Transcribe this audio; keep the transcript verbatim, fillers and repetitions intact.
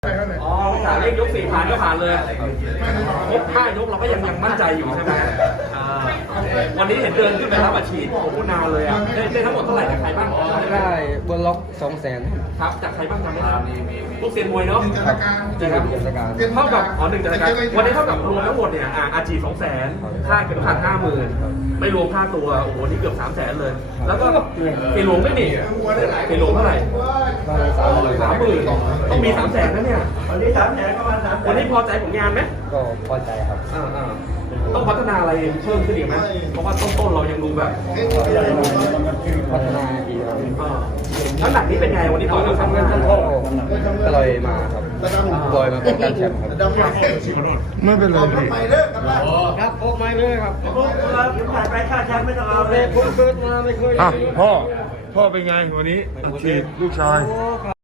อ๋อสามเลขยกสี่ผ่านก็ผ่านเลยครบห้ายกเราก็ยังยังมั่นใจอยู่ใช่ไหมอ่าวันนี้เห็นเดินขึ้นไปรับอาชีพโอ้โหนานเลยอ่ะได้ได้ทั้งหมดเท่าไหร่จากใครบ้างได้บนล็อกสองแสนครับจากใครบ้างจำไม่ได้ลูกเซียนมวยเนาะจะรับเทศกาลเท่ากับอ๋อหนึ่งจัดการวันนี้เท่ากับรวมทั้งหมดเนี่ยอ่าอาชีพสองแสนค่าเก็บขันห้าหมื่นไม่รวมค่าตัวโอ้โหนี่เกือบสามแสนเลย แล้วก็ปีหลวงไม่หนีปีหลวงเท่าไหร่ประมาณสามหมื่นสามหมื่นต้องมีสามแสนนะเนี่ยวันนี้สามแสนก็มาสามวันนี้พอใจผลงานไหมก็พอใจครับอ่าอ่าต้องพัฒนาอะไรเพิ่มขึ้นอีกไหมเพราะว่าต้นๆเรายังดูแบบพัฒนาอีกครับอ่าน้ำหนักนี้เป็นไงวันนี้ต่อยกับทำงานทั้งก็ก็ลอยมาครับลอยมาป้องกันแชมป์ครับไม่เป็นไรพี่ครับพกไม้เลยครับผ่านไปค่าแชมป์ไม่ต้องเอาเลเด็ยกผมเกิดมาไม่เคยอ่ะพ่อ พ่อเป็นไงวันนี้อาชีพลูกชาย